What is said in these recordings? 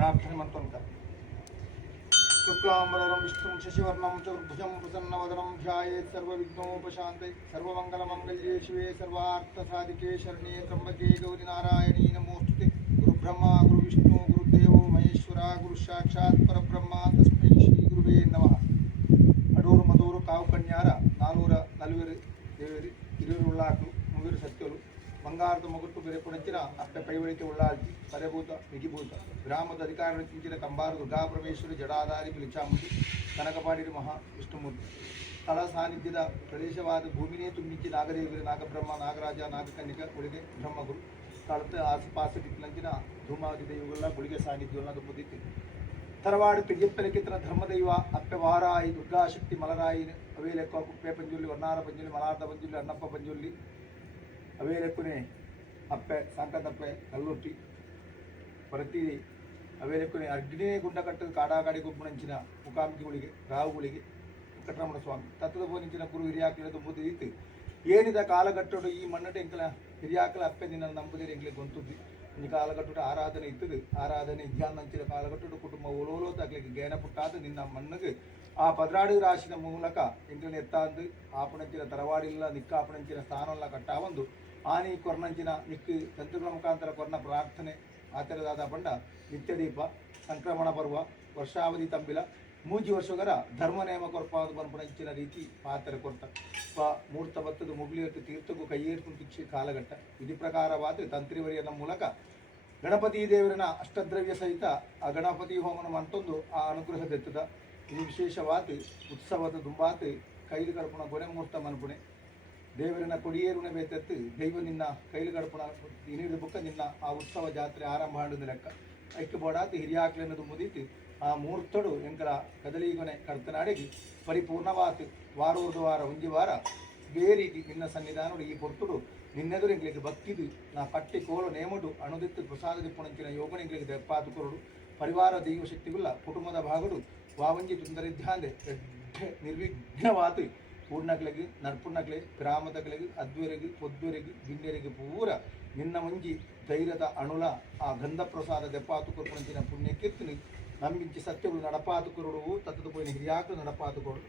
ಪ್ರಾರ್ಥನೆ ಮಾಡ್ತಂತ ಶುಕ್ಲಾಂಬರಂ ವಿಷ್ಣು ಶಶಿವರ್ಣಂ ಚತುರ್ಭುಜಂ ಪ್ರಸನ್ನವದನಂ ಧ್ಯಾಯೇತ್ ಸರ್ವವಿಘ್ನೋಪಶಾಂತೈ ಸರ್ವಮಂಗಲಮಂಗಲ್ಯೇ ಶಿವೆ ಸರ್ವಾರ್ಥಸಾಧಿಕೆ ಶರಣ್ಯೇ ತ್ರ್ಯಂಬಕೆ ಗೌರಿ ನಾರಾಯಣೀ ನಮೋಸ್ತುತೆ ಗುರುಬ್ರಹ್ಮ ಗುರುವಿಷ್ಣು ಗುರುದೇವೋ ಮಹೇಶ್ವರ ಗುರು ಸಾಕ್ಷಾತ್ ಪರಬ್ರಹ್ಮ ತಸ್ಮೈ ಶ್ರೀ ಗುರುವೇ ನಮಃ. ಅಡೂರು ಮದೂರು ಕಾವು ಕಣ್ಯಾರ 440 ದೇವರಿ ಇರುವರು ಉಳ್ಳಾಕಲು ಮುಗಿರು ಸತ್ಯರು ಬಂಗಾರದ ಮೊಗಟ್ಟು ಬೆರೆ ಪುಣಂಚಿನ ಅಪ್ಪೆ ಪೈವಳಿಕೆ ಉಳ್ಳಾಲ್ತಿ ಪರೆಭೂತ ಮಿಗಿಭೂತ ಗ್ರಾಮದ ಅಧಿಕಾರ ನಿಂಚಿನ ಕಂಬಾರ ದುರ್ಗಾ ಪರಮೇಶ್ವರಿ ಜಡಾಧಾರಿ ಬಿಲಿಚಾಮುಂಡಿ ಕನಕಪಾಡಿರಿ ಮಹಾ ವಿಷ್ಣುಮೂರ್ತಿ ಸ್ಥಳ ಸಾನ್ನಿಧ್ಯದ ಪ್ರದೇಶವಾದ ಭೂಮಿನೇ ತುಂಬಿಂಚಿ ನಾಗದೇವರಿ ನಾಗಬ್ರಹ್ಮ ನಾಗರಾಜ ನಾಗಕನ್ನಿಕ ಗುಳಿಗೆ ಬ್ರಹ್ಮಗುರು ಸ್ಥಳದ ಆಸುಪಾಸು ದಿಕ್ಕಿನಂಚಿನ ಧೂಮಾವತಿ ದೈವಗಳ ಗುಳಿಗೆ ಸಾನ್ನಿಧ್ಯವನ್ನ ತುಂಬುತ್ತಿತ್ತು. ತರವಾಡು ಪಿಂಜಪ್ಪಲಿಕಿತನ ಧರ್ಮದೈವ ಅಪ್ಪೆ ವಾರಾಯಿ ದುರ್ಗಾಶಕ್ತಿ ಮಲರಾಯಿ ಅವೇಲೆಕ್ಕ ಕುಪ್ಪೆ ಪಂಜುಲ್ಲಿ ವರ್ಣಾರ ಪಂಜುಲ್ಲಿ ಮಲಾರ್ಧ ಪಂಜುಲ್ಲಿ ಅಣ್ಣಪ್ಪ ಪಂಜುಲ್ಲಿ ಅವೇಲೆಕ್ಕುನೆ ಅಪ್ಪೆ ಸಾಂಕದಪ್ಪೆ ಕಲ್ಲೊಟ್ಟಿ ಪ್ರತಿ ಅವೇಲೆಕ್ಕುನೆ ಅಗ್ನೇ ಗುಂಡ ಕಟ್ಟದ ಕಾಡಾಗಾಡಿ ಗುಬ್ಬುಣಂಚಿನ ಮುಖಾಂಬಿಗಳಿಗೆ ರಾಹುಗಳಿಗೆ ವೆಂಕಟರಮಣ ಸ್ವಾಮಿ ತತ್ವದ ಬೋನಿಂಚಿನ ಗುರು ಹಿರಿಯಾಕಲ ತುಂಬುತ್ತಿತ್ತು. ಏನಿದ ಕಾಲಘಟ್ಟಡು ಈ ಮಣ್ಣಟ ಎಂಕಲ ಹಿರಿಯಾಕಲ ಅಪ್ಪೆ ನಿನ್ನ ನಂಬುದಿರಿ ಎಂಗ್ಲೆ ಗೊಂತುದ್ದಿ ಈ ಕಾಲಘಟ್ಟದ ಆರಾಧನೆ ಇತ್ತದು ಆರಾಧನೆ ಇದ್ಯಾನ್ನಂಚಿನ ಕಾಲಘಟ್ಟದ ಕುಟುಂಬ ಒಲೋಲೋತಾಗ್ಲಿಕ್ಕೆ ಜ್ಞಾನ ಪುಟ್ಟಾದ ನಿನ್ನ ಮಣ್ಣಗೆ ಆ ಪದ್ರಾಡು ರಾಶಿನ ಮೂಲಕ ಎಂಕಲನೆ ಎತ್ತಾಂದು ಆಪಣಂಚಿನ ತರವಾಡಿಲ್ಲ ನಿಕ್ಕಾಪಣಂಚಿನ ಸ್ಥಾನಲ್ಲ ಕಟ್ಟಾವಂದು ಆನಿ ಕೊರ್ನಂಚಿನ ನಿಕ್ಕು ತಂತ್ರಗಳ ಮುಖಾಂತರ ಕೊರ್ನ ಪ್ರಾರ್ಥನೆ ಆಚರದಾದ ಬಂಡ ನಿತ್ಯದೀಪ ಸಂಕ್ರಮಣ ಪರ್ವ ವರ್ಷಾವಧಿ ತಂಬಿಲ ಮೂಜಿ ವರ್ಷಗರ ಧರ್ಮ ನೇಮ ಕೊರ್ಪಾದ ಬನ್ಪಣಂಚಿನ ರೀತಿ ಪಾತ್ರ ಕೊರ್ತ ಮೂರ್ತ ಬತ್ತದ ಮುಗ್ಲಿಯತ್ತು ತೀರ್ಥಕ್ಕೂ ಕೈಯೇರ್ತು ತಿಕ್ಷಿ ಕಾಲಘಟ್ಟ ವಿಧಿ ಪ್ರಕಾರವಾದ ತಂತ್ರಿವರಿಯನ ಮೂಲಕ ಗಣಪತಿ ದೇವರನ ಅಷ್ಟದ್ರವ್ಯ ಸಹಿತ ಆ ಗಣಪತಿ ಹೋಮನ ಮಂತೊಂದು ಆ ಅನುಗ್ರಹದೆತ್ತದ ಇದು ವಿಶೇಷವಾದ ಉತ್ಸವದ ದುಂಬಾತ್ ಕೈಲು ಕರ್ಪಣ ಗೊನೆ ಮುಹೂರ್ತ ಮನ್ಪುಣೆ ದೇವರನ್ನ ಕೊಡಿಯೇರುಣ ಬೇತೆತ್ತು ದೈವ ನಿನ್ನ ಕೈಲು ಗಡಪಣ ಇನಿದ ಬುಕ್ಕ ನಿನ್ನ ಆ ಉತ್ಸವ ಜಾತ್ರೆ ಆರಂಭ ಮಾಡಿದ ಲೆಕ್ಕ ಐಕ್ಯ ಬೋಡಾತು ಹಿರಿಯಾಕ್ಲೆನ್ನದು ಮುದೀತು ಆ ಮುಹೂರ್ತಡು ಎಂಕಲ ಕದಲಿಗೊನೆ ಕರ್ತನಾಡಿಗಿ ಪರಿಪೂರ್ಣವಾತು ವಾರೋರ್ದು ವಾರ ಒಂಜಿ ವಾರ ಬೇರೀತಿ ನಿನ್ನ ಸನ್ನಿಧಾನಡು ಈ ಪೊರ್ತುಡು ನಿನ್ನೆದುರು ಎಂಗ್ಲಿಗೆ ಭಕ್ತಿದು ನಾ ಪಟ್ಟಿ ಕೋಲು ನೇಮಡು ಅಣುದಿತ್ತು ಪ್ರಸಾದ ದಿಪ್ಪುಣಂಚಿನ ಯೋಗನಿಂಗ್ಲಿಗೆ ದೆಪ್ಪಾತು ಕೊರಡು ಪರಿವಾರ ದೈವ ಶಕ್ತಿಗುಲ್ಲ ಕುಟುಂಬದ ಭಾಗಡು ವಾವಂಜಿ ತುಂದರಿದ್ದಾಂದೆ ನಿರ್ವಿಘ್ನವಾತು ಪೂರ್ಣಗ್ಲೆಗೆ ನಡ್ಪುಣ್ಣಗ್ಲೆ ಗ್ರಾಮದಗ್ಲೆಗೆ ಅದ್ವರೆಗೆ ಪೊದ್ವರೆಗೆ ಗಿಂಡೆರೆಗೆ ಪೂರ ನಿನ್ನ ಮಂಜಿ ಧೈರ್ಯದ ಅಣುಲ ಆ ಗಂಧ ಪ್ರಸಾದ ದೆಪ್ಪಾತು ಕೊರ್ಪಣಂಚಿನ ಪುಣ್ಯಕ್ಕೆತ್ತು ನಂಬಿಂಚಿ ಸತ್ಯಗಳು ನಡಪಾತು ಕೊರಡು ತತ್ತದ ಪೋಯಿನ ಹಿರಿಯಾಕು ನಡಪಾತು ಕೊರಡು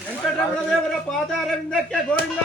ವೆಂಕಟರಮಣ ದೇವರ ಪಾದಾರವಿಂದಕ್ಕೆ ಗೋವಿಂದ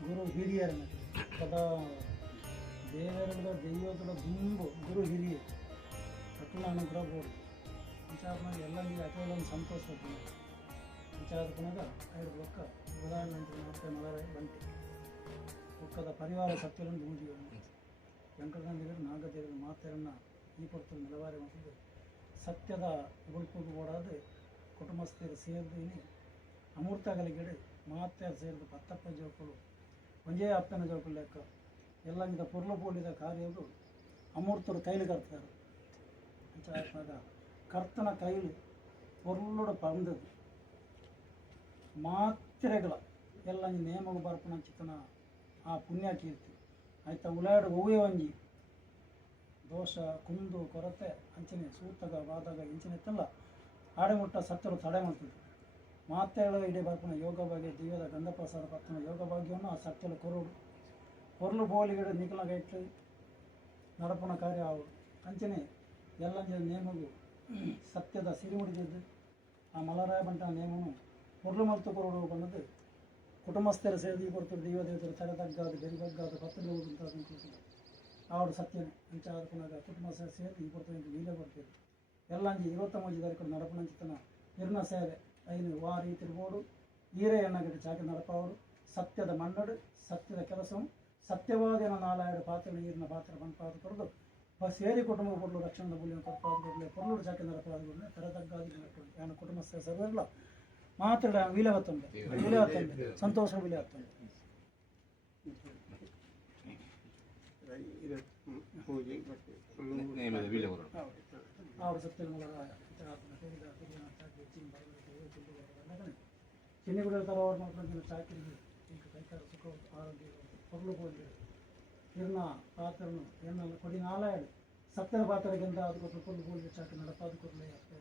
ಗುರು ಹಿರಿಯರ ಸದಾ ದೇವರುಗಳ ದೈವಗಳ ದುಂಬು ಗುರು ಹಿರಿಯರು ಅಟಲ ಅನುಗ್ರಹ ಬೋರ್ಡು ವಿಚಾರ ಎಲ್ಲ ನೀವು ಅಟೋಲನ್ನು ಸಂತೋಷ ವಿಚಾರ ಪುನಃ ಐದು ಒಕ್ಕ ಪ್ರಧಾನಮಂತ್ರಿ ಮತ್ತೆ ಮಲರಾಯ ಬಂಟಿ ಒಕ್ಕದ ಪರಿವಾರ ಸತ್ಯವನ್ನು ಭೂಜಿ ವೆಂಕಟಗಾಂಧಿಗಳು ನಾಗದೇವರು ಮಾತೆಯರನ್ನು ಈ ಪುರದಲ್ಲಿ ನೆಲವಾರಿ ಮಾಡಿದ್ದು ಸತ್ಯದ ಉಳ್ಪುದು ಓಡಾದ ಕುಟುಂಬಸ್ಥರು ಸೇರಿದೀನಿ ಅಮೂರ್ತಗಲಿಗೆಡೆ ಮಾತೆಯರು ಸೇರಿದ ಪತ್ತಪ್ಪ ಜೋಕಳು ಒಂಜೇ ಅಪ್ಪನ ಜೋಕಳು ಲೆಕ್ಕ ಎಲ್ಲ ವಿಧ ಪೊರ್ಲು ಪೋಲಿದ ಕಾರ್ಯಗಳು ಅಮೂರ್ತರು ಕೈಲಿ ಕರ್ತಾರೆ ಅಂತ ಕರ್ತನ ಕೈಲಿ ಪೊರ್ಲುಡ ಪಂದದು ಮಾತ್ರೆಗಳ ಎಲ್ಲ ನೇಮಗ ಬರ್ಪಣ ಚಿತ್ತನ ಆ ಪುಣ್ಯ ಕೀರ್ತಿ ಆಯ್ತಾ ಉಲಾಡು ಹೂವೇ ಒಂಜಿ ದೋಷ ಕುಂದು ಕೊರತೆ ಅಂಚನೆ ಸೂತಗ ವಾದಾಗ ಇಂಚಿನೆತ್ತಲ್ಲ ಆಡೆಮುಟ್ಟ ಸತ್ತರು ತಡೆ ಮಾಡ್ತದೆ ಮಾತೆಗಳ ಇಡೀ ಬರ್ಪಣ ಯೋಗ ಭಾಗ್ಯ ದಿವ್ಯದ ಗಂಧಪ್ರಸಾದ ಪತ್ತನ ಯೋಗ ಭಾಗ್ಯವನ್ನು ಆ ಸತ್ಯಲ ಕೊರೋಡು ಪೊರ್ಲು ಬೋಲಿಗಿಡ ನಿಖಲಗೈಟ್ಲು ನಡಪನ ಕಾರ್ಯ ಅವು ಅಂಚನೆ ಎಲ್ಲ ನೇಮಗು ಸತ್ಯದ ಸಿರಿಮುಡಿದಿದ್ದು ಆ ಮಲರಾಯ ಬಂಟ ನೇಮನು ಪೊರ್ಲು ಮಲ್ತು ಕೊರೋಡು ಬಂದದ್ದು ಕುಟುಂಬಸ್ಥರ ಸೇರಿ ಕೊಡ್ತಾರೆ ದಿವ್ಯ ದೇವತರು ತಲೆದಗ್ಗಾದ ಬೆರಿಬಗ್ಗಾದ ಪತ್ತಲು ಅಂತ ಆವಡು ಸತ್ಯನೇ ಅಂಚ ಅದಕ್ಕನಾಗ ಕುಟುಂಬ ಸೇರಿ ಈ ಕೊಡ್ತಾರೆ ವೀಲೆ ಕೊಡ್ತೀರಿ ಎಲ್ಲ 25 ತಾರೀಕು ನಡಪನಂಚಿತನ ನಿರ್ಣ ಸೇವೆ ಐದು ವಾರಿ ತಿರುಗೋಡು ಈರೆ ಎಣ್ಣಗಟ್ಟಿ ಚಾಕಿ ನಡಪವರು ಸತ್ಯದ ಮಣ್ಣಡು ಸತ್ಯದ ಕೆಲಸವು ಸತ್ಯವಾದಿನ ನಾಲಾಯಡು ಪಾತ್ರ ನೀರಿನ ಪಾತ್ರ ಬಂಪಾದ ಕೊಡದು ಸೇರಿ ಕುಟುಂಬ ಕೊಡಲು ರಕ್ಷಣದ ಬುಲಿಯನ್ನು ಕೊಡ್ಪಾದ ಕೊಡಲಿ ಕೊರಲು ಚಾಕಿ ನಡಪಾದ ಕೊಡಲಿ ತರದಗ್ಗಾದಿ ನಾನು ಕುಟುಂಬಸ್ಥರ ಸರ್ವೆಲ್ಲ ಮಾತ್ರ ವೀಲೆ ಹತ್ತೊಂದು ಸಂತೋಷ ವೀಲೆ ಹತ್ತೊಂದು ಅವರು ಸತ್ಯ ಚಿನ್ನಿಗುಡ ತರವರು ಮಾತ್ರ ಚಾಕರಿಗೆ ಕೈಕಾರ ಸುಖ ಆರೋಗ್ಯ ಪೊರ್ಲು ಹೋಗಿ ಇರ್ನ ಪಾತ್ರನು ಎನ್ನ ಕೊಡಿ ನಾಲಾಯಡು ಸತ್ಯದ ಪಾತ್ರಗಿಂತ ಅದು ಕೊಟ್ಟು ಪೊರ್ಲು ಹೋಗಿ ಚಾಕಿ ನಡಪಾದ ಕೊಡಲೇ ಆಗ್ತಾ